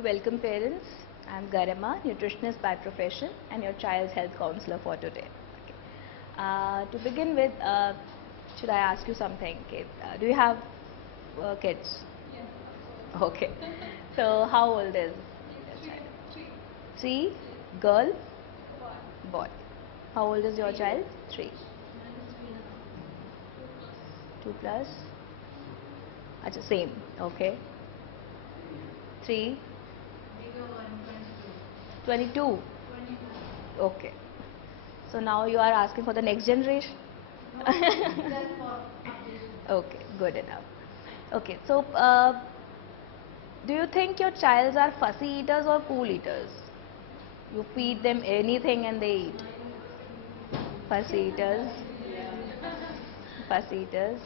Welcome parents, I am Garima, nutritionist by profession and your child's health counselor for today. Okay. To begin with, should I ask you something? Okay. Do you have kids? Yes. Okay. So how old is your child? Three. Girl? Boy. How old is your child? 3. 2 plus? Achha, same. Okay. 3. 22. Okay. So now you are asking for the next generation? Okay, good enough. Okay, so do you think your childs are fussy eaters or cool eaters? You feed them anything and they eat. Fussy eaters. Fussy eaters.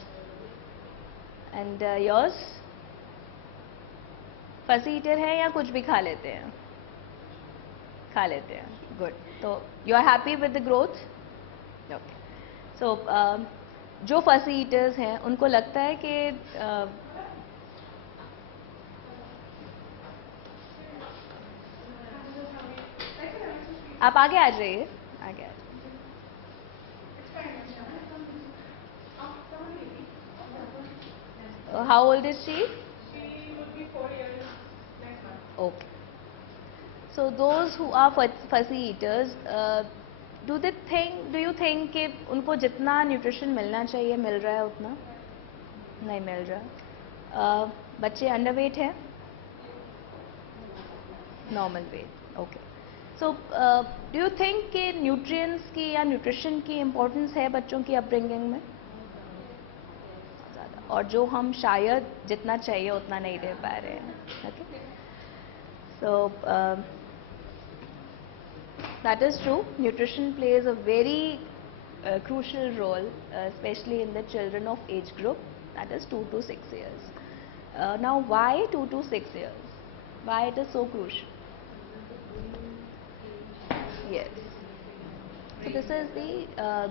And yours? फसी eater है या कुछ भी खा लेते हैं? खा लेते हैं. गुड. तो you are happy with the growth? Okay. So जो फसी ईटर्स हैं उनको लगता है कि आप आगे आ जाइए. आगे आ जाइए. How old is she? Okay. So those who are fussy eaters, do you think कि उनको जितना न्यूट्रिशन मिलना चाहिए मिल रहा है उतना? नहीं मिल रहा. बच्चे अंडरवेट हैं? Normal weight. Okay. So do you think कि न्यूट्रिएंट्स की या न्यूट्रिशन की इम्पोर्टेंस है बच्चों की अपब्रिंगिंग में? ज़्यादा. और जो हम शायद जितना चाहिए उतना नहीं दे पा रहे हैं. Okay. So that is true. Nutrition plays a very crucial role, especially in the children of age group, that is 2 to 6 years. Now, why 2 to 6 years? Why it is so crucial? Yes. So this is the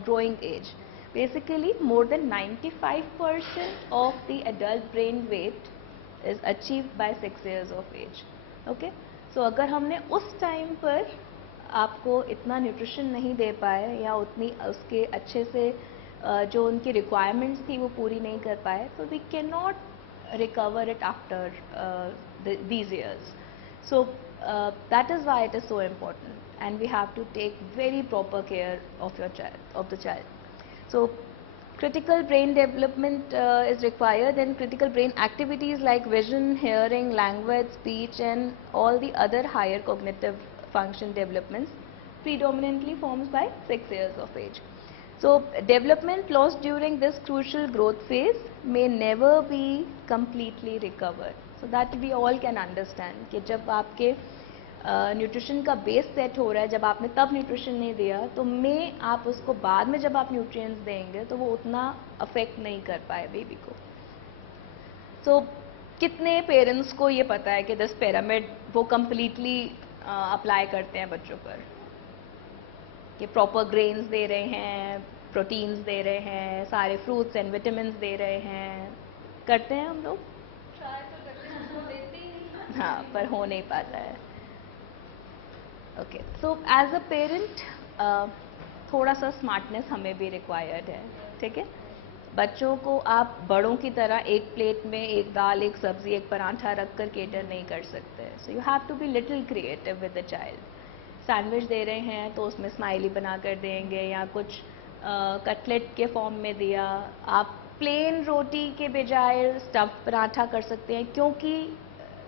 growing age. Basically, more than 95% of the adult brain weight is achieved by 6 years of age. Okay. सो अगर हमने उस time पर आपको इतना nutrition नहीं दे पाए या उतनी उसके अच्छे से जो उनकी रिक्वायरमेंट्स थी वो पूरी नहीं कर पाए, तो we can not recover it after these years. So that is why it is so important and we have to take very proper care of your child, of the child. सो critical brain development is required, and critical brain activities like vision, hearing, language, speech and all the other higher cognitive function developments predominantly forms by 6 years of age. So development lost during this crucial growth phase may never be completely recovered. So that we all can understand कि जब आपके nutrition का base set हो रहा है, जब आपने तब न्यूट्रिशन नहीं दिया तो में आप उसको बाद में जब आप न्यूट्रिएंट्स देंगे तो वो उतना अफेक्ट नहीं कर पाए बेबी को. सो कितने पेरेंट्स को ये पता है कि दिस पिरामिड वो कम्प्लीटली अप्लाई करते हैं बच्चों पर, कि प्रॉपर ग्रेन्स दे रहे हैं, प्रोटीन्स दे रहे हैं, सारे फ्रूट्स एंड विटामिन्स दे रहे हैं? करते हैं हम लोग? ट्राई तो करते हैं, हम देते ही नहीं. हाँ, पर हो नहीं पाता है. Okay. So as a parent थोड़ा सा स्मार्टनेस हमें भी रिक्वायर्ड है. ठीक है. बच्चों को आप बड़ों की तरह एक प्लेट में एक दाल, एक सब्जी, एक पराठा रख कर केटर नहीं कर सकते. So you have to be little creative with the child. Sandwich दे रहे हैं तो उसमें स्माइली बना कर देंगे या कुछ कटलेट के फॉर्म में दिया. आप प्लेन रोटी के बजाय स्टफ पराठा कर सकते हैं क्योंकि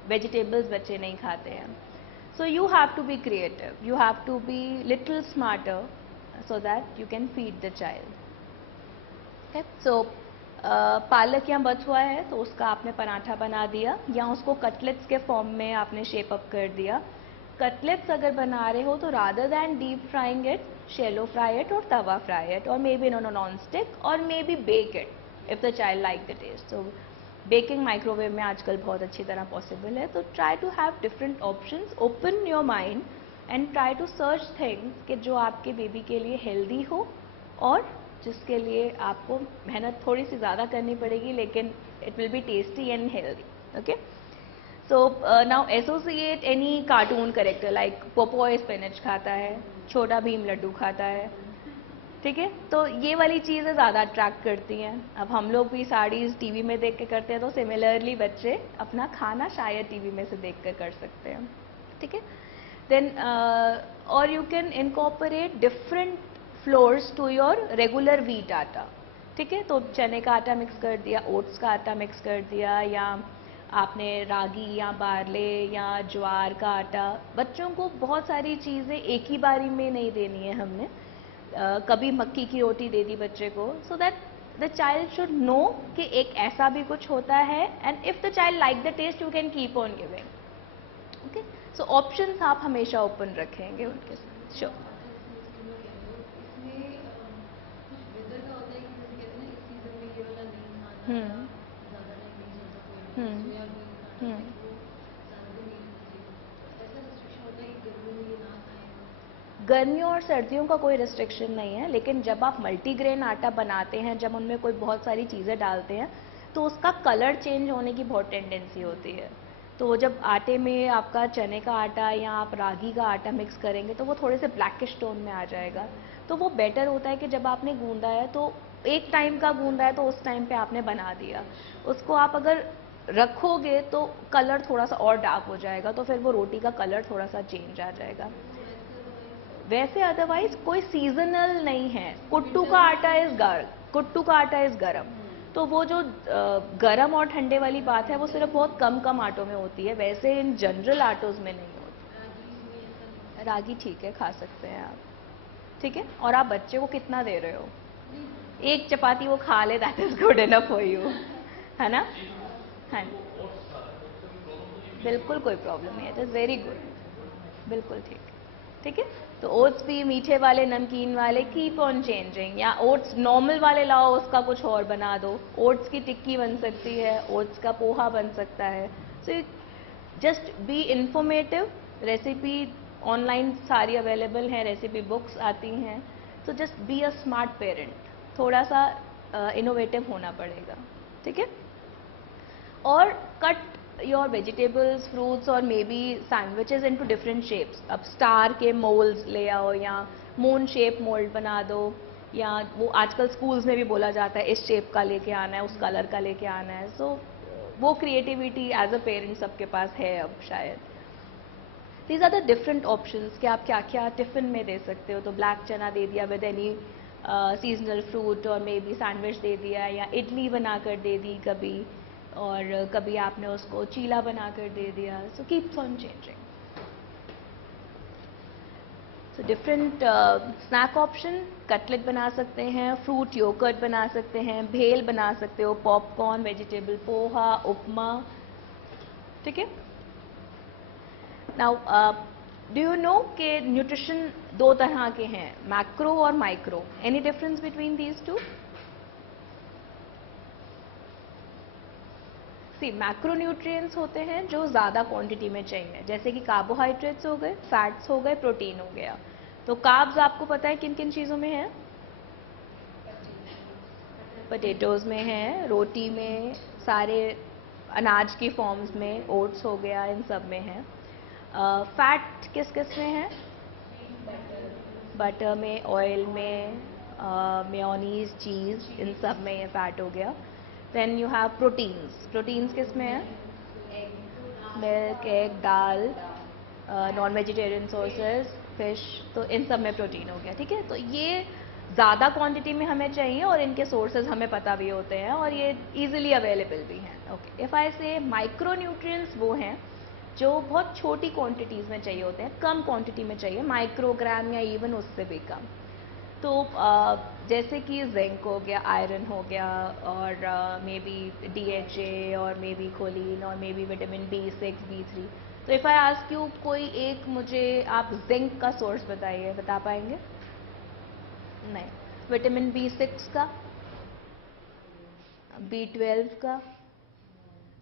वेजिटेबल्स बच्चे नहीं खाते हैं. So you have to be creative, you have to be little smarter so that you can feed the child. Okay? So पालक या बथुआ है तो उसका आपने पराठा बना दिया या उसको कटलेट्स के फॉर्म में आपने शेप अप कर दिया. कटलेट्स अगर बना रहे हो तो rather than deep frying it, shallow fry it और तवा फ्राई इट, और मे बी नॉन स्टिक, और may be bake it if the child like the taste. So baking microwave में आजकल बहुत अच्छी तरह पॉसिबल है. तो try to have different options, open your mind and try to search things कि जो आपके बेबी के लिए हेल्दी हो और जिसके लिए आपको मेहनत थोड़ी सी ज़्यादा करनी पड़ेगी लेकिन it will be tasty and healthy. Okay. So now associate any cartoon character like Popeye spinach खाता है, छोटा भीम लड्डू खाता है, ठीक है। तो ये वाली चीज़ें ज़्यादा अट्रैक्ट करती हैं। अब हम लोग भी साड़ीज टीवी में देख के करते हैं, तो सिमिलरली बच्चे अपना खाना शायद टीवी में से देख कर सकते हैं, ठीक है। देन और you can incorporate different flours to your regular wheat atta, ठीक है। तो चने का आटा मिक्स कर दिया, ओट्स का आटा मिक्स कर दिया, या आपने रागी या बारले या ज्वार का आटा। बच्चों को बहुत सारी चीज़ें एक ही बारी में नहीं देनी है हमने। कभी मक्की की रोटी दे दी बच्चे को, so that the child should know कि एक ऐसा भी कुछ होता है, and if the child like the taste you can keep on giving, okay. So options आप हमेशा ओपन रखेंगे उनके साथ। श्योर। हम्म हम्म हम्म गर्मियों और सर्दियों का कोई रिस्ट्रिक्शन नहीं है, लेकिन जब आप मल्टीग्रेन आटा बनाते हैं, जब उनमें कोई बहुत सारी चीज़ें डालते हैं, तो उसका कलर चेंज होने की बहुत टेंडेंसी होती है। तो जब आटे में आपका चने का आटा या आप रागी का आटा मिक्स करेंगे, तो वो थोड़े से ब्लैकिश टोन में आ जाएगा। तो वो बेटर होता है कि जब आपने गूंदा है, तो एक टाइम का गूंदा है तो उस टाइम पे आपने बना दिया, उसको आप अगर रखोगे तो कलर थोड़ा सा और डार्क हो जाएगा, तो फिर वो रोटी का कलर थोड़ा सा चेंज आ जाएगा। वैसे अदरवाइज कोई सीजनल नहीं है। कुट्टू का आटा कुट्टू का आटा इज गरम। तो वो जो गरम और ठंडे वाली बात है, वो सिर्फ बहुत कम कम आटों में होती है, वैसे इन जनरल आटोज में नहीं होती। रागी ठीक है, खा सकते हैं आप, ठीक है। और आप बच्चे को कितना दे रहे हो? एक चपाती वो खा ले, that is good enough for you, है ना? हाँ, बिल्कुल कोई प्रॉब्लम नहीं है, इट इज़ वेरी गुड, बिल्कुल ठीक, ठीक है। तो ओट्स भी मीठे वाले, नमकीन वाले, कीप ऑन चेंजिंग। या ओट्स नॉर्मल वाले लाओ, उसका कुछ और बना दो। ओट्स की टिक्की बन सकती है, ओट्स का पोहा बन सकता है। So just be informative. Recipe online सारी अवेलेबल हैं, रेसिपी बुक्स आती हैं। So just be a smart parent, थोड़ा सा इनोवेटिव होना पड़ेगा, ठीक है। और कट योर वेजिटेबल्स, फ्रूट्स और may B sandwiches into different shapes. अब स्टार के मोल्ड्स ले आओ, या मून शेप मोल्ड बना दो, या वो आजकल स्कूल्स में भी बोला जाता है इस शेप का लेके आना है, उस कलर का लेके आना है। सो वो क्रिएटिविटी एज अ पेरेंट सबके पास है अब शायद। These are the different options कि आप क्या क्या टिफ़िन में दे सकते हो। तो ब्लैक चना दे दिया विद एनी सीजनल फ्रूट, और मे बी सैंडविच दे दिया, या इडली बनाकर दे दी कभी, और कभी आपने उसको चीला बनाकर दे दिया। So keeps on changing. So different snack option, cutlet बना सकते हैं, फ्रूट योगर्ट बना सकते हैं, भेल बना सकते हो, पॉपकॉर्न, वेजिटेबल पोहा, उपमा, ठीक है। नाउ डू यू नो कि न्यूट्रिशन दो तरह के हैं, मैक्रो और micro. Any difference between these two? See, macro nutrients होते हैं जो ज़्यादा क्वांटिटी में चाहिए, जैसे कि कार्बोहाइड्रेट्स हो गए, फैट्स हो गए, प्रोटीन हो गया। तो कार्ब्स आपको पता है किन किन चीज़ों में है? पोटैटोज़ में है, रोटी में, सारे अनाज की फॉर्म्स में, ओट्स हो गया, इन सब में है। फैट किस किस में है? बटर में, ऑयल में, मेयोनीज, चीज़, इन सब में ये फैट हो गया। Then you have proteins. Proteins किस में है? Milk, egg, dal, non vegetarian sources, fish, तो इन सब में प्रोटीन हो गया, ठीक है। तो ये ज़्यादा क्वांटिटी में हमें चाहिए, और इनके सोर्सेज हमें पता भी होते हैं, और ये इजीली अवेलेबल भी हैं, ओके। इफ़ आई से माइक्रो न्यूट्रिएंट्स वो हैं जो बहुत छोटी क्वांटिटीज़ में चाहिए होते हैं, कम क्वांटिटी में चाहिए, माइक्रोग्राम या इवन उससे भी कम। तो जैसे कि जिंक हो गया, आयरन हो गया, और मे बी DHA, और मे बी खोलिन, और may B vitamin B6, B3। तो इफ़ आई आस्क यू, कोई एक मुझे आप जिंक का सोर्स बताइए, बता पाएंगे? नहीं। विटामिन B6 का, B12 का,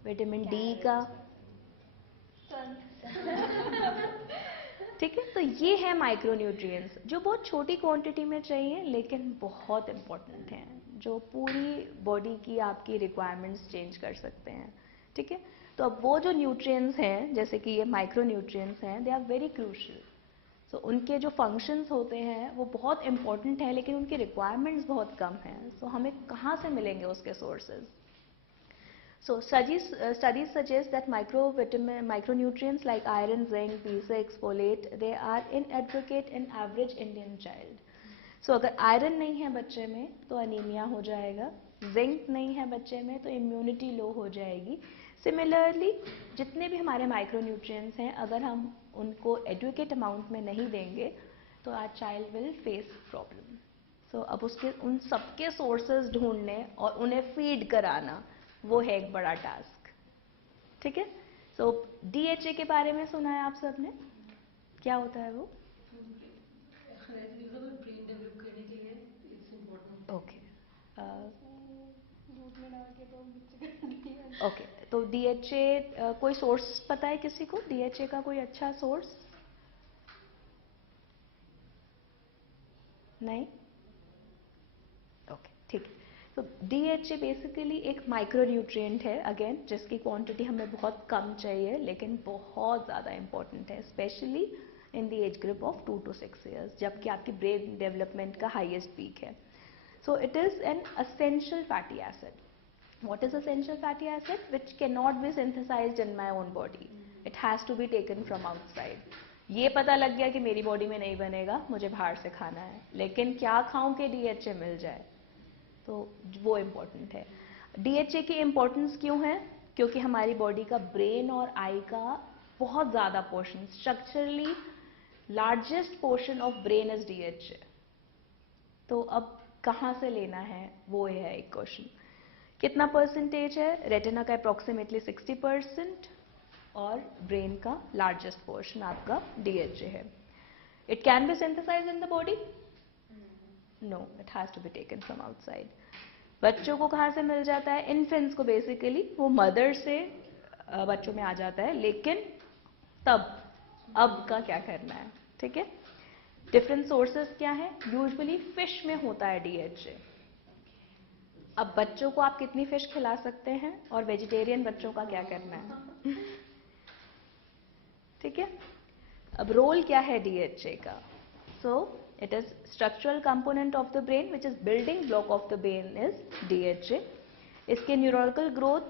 विटामिन D का, ठीक है। तो ये है माइक्रो न्यूट्रिएंट्स जो बहुत छोटी क्वांटिटी में चाहिए, लेकिन बहुत इंपॉर्टेंट हैं, जो पूरी बॉडी की आपकी रिक्वायरमेंट्स चेंज कर सकते हैं, ठीक है। तो अब वो जो न्यूट्रिएंट्स हैं, जैसे कि ये माइक्रो न्यूट्रिएंट्स हैं, दे आर वेरी क्रूशियल। सो उनके जो फंक्शंस होते हैं वो बहुत इंपॉर्टेंट हैं, लेकिन उनकी रिक्वायरमेंट्स बहुत कम हैं। सो हमें कहाँ से मिलेंगे उसके sources? So studies suggest that micronutrients like iron, zinc, B6, folate, they are inadequate in average Indian child. So अगर आयरन नहीं है बच्चे में तो अनीमिया हो जाएगा, जिंक नहीं है बच्चे में तो इम्यूनिटी लो हो जाएगी। सिमिलरली जितने भी हमारे माइक्रोन्यूट्रिएंट्स हैं, अगर हम उनको एडुकेट अमाउंट में नहीं देंगे तो our child will face problem. So अब उसके उन सबके सोर्सेज ढूंढने और उन्हें फीड कराना, वो है एक बड़ा टास्क। ठीक है। सो डीएचए के बारे में सुना है आप सबने, क्या होता है वो? ब्रेन डेवलप करने के लिए इट्स इम्पोर्टेंट। ओके दूध में डाल के तो मिक्स ओके। तो डीएचए कोई सोर्स पता है किसी को? डीएचए का कोई अच्छा सोर्स? नहीं? ओके, ठीक है। तो डीएचए बेसिकली एक माइक्रोन्यूट्रिएंट है, अगेन जिसकी क्वांटिटी हमें बहुत कम चाहिए लेकिन बहुत ज़्यादा इंपॉर्टेंट है, specially in the age group of 2 to 6 years, जबकि आपकी ब्रेन डेवलपमेंट का हाईएस्ट पीक है। So it is an essential fatty acid. What is essential fatty acid? Which cannot be synthesized in my own body. It has to be taken from outside. ये पता लग गया कि मेरी body में नहीं बनेगा, मुझे बाहर से खाना है, लेकिन क्या खाऊं कि डीएचए मिल जाए? तो वो इम्पोर्टेंट है। डीएचए की इम्पोर्टेंस क्यों है? क्योंकि हमारी बॉडी का ब्रेन और आई का बहुत ज़्यादा portion, structurally largest portion of brain is DHA. तो अब कहाँ से लेना है, वो है एक क्वेश्चन। कितना परसेंटेज है? रेटिना का अप्रॉक्सीमेटली 60% और ब्रेन का लार्जेस्ट पोर्शन आपका डीएचए है। It can be synthesised in the body? No, it has to be taken from outside. बच्चों को कहाँ से मिल जाता है? इन्फेंट्स को बेसिकली वो मदर से बच्चों में आ जाता है, लेकिन तब अब का क्या करना है? ठीक है। डिफरेंट सोर्सेस क्या है? यूजुअली फिश में होता है डीएचए। अब बच्चों को आप कितनी फिश खिला सकते हैं और वेजिटेरियन बच्चों का क्या करना है? ठीक है। अब रोल क्या है डीएचए का? So it is structural component of the brain, which is building block of the brain is DHA. इसके न्यूरोलॉजिकल ग्रोथ